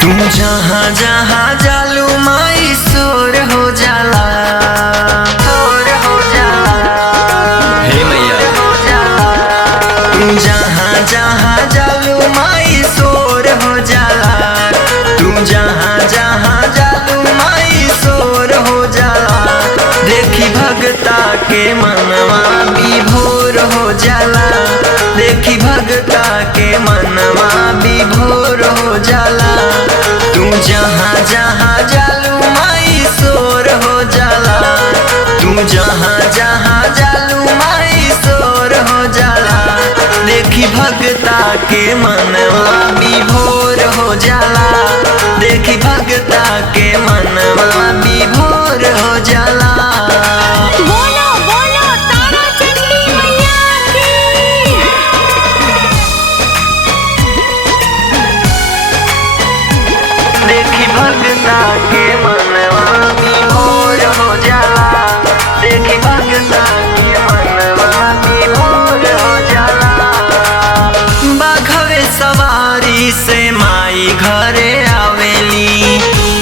तुम जहाँ जहाँ जालू माई शोर हो जाला, शोर हो जाला। हे मैया तुम जहाँ जहाँ जालू माई शोर हो जाला, तुम जहाँ जहाँ जालू माई शोर हो जाला। देखी भगता के मनवा विभोर हो जाला, देखी भगता के मनवा विभोर हो जाला। तू जहाँ जहाँ जालू माई शोर हो जाला, तू जहाँ जहाँ जालू माई शोर हो जाला। देखी भगता के मनवा विभोर हो जाला, देखी भगता के मनवा विभोर हो जाला। बोलो बोलो तारा चंडी मैया की। देखी भगता के मनवा विभोर हो जाला, देखी भगता के मनवा विभोर हो जाला। बाघवे सवारी से माई घरे आवेली,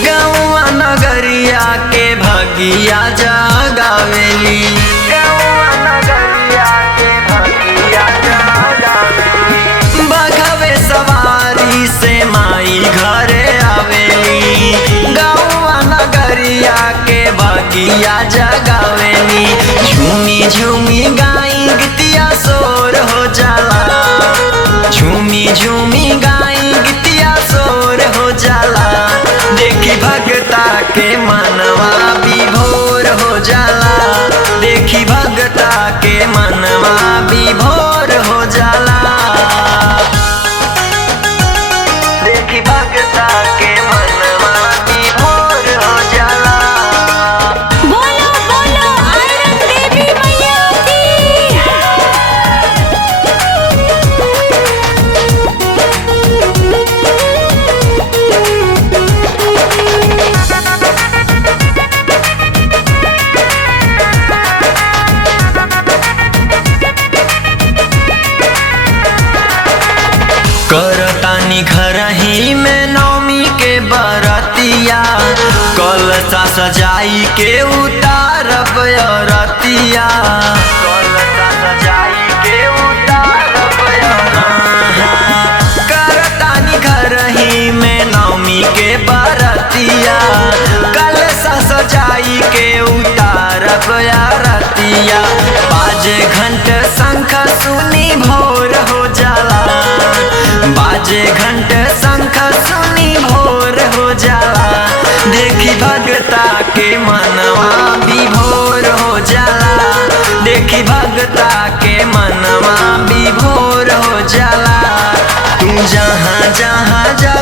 गौआ नगरिया के भगिया जगावेली, गौआ नगरिया के भगिया जगावेली। बाघवे सवारी से माई घरे आवेली, गौआ नगरिया के भगिया जगावेली। झूमी झूमी गाई गीतिया शोर हो जाला, झूमी झूमी गाई गीतिया शोर हो जाला। देखी भगता के मनवा विभोर हो जाला, देखी भगता के मनवा विभोर हो जाला। देखी भगता के मनवा विभोर हो जाला। बोलो बोलो आयरन देवी मैया की। करतानी घर ही में नौमी के बरतिया, कलसा सजाई के उतारब अरतिया, कलसा सजाई के उतारब अरतिया। करतानी घर ही में नौमी के बरतिया, कलसा सजाई के उतारब अरतिया। बाजे घंट शंख सुनी भोर हो जाला, बाजे घंट शंख सुनी भोर हो जाला। देखी भगता के मनवा विभोर हो जाला, देखी भगता के मनवा विभोर हो जाला। तू जहाँ जहाँ जा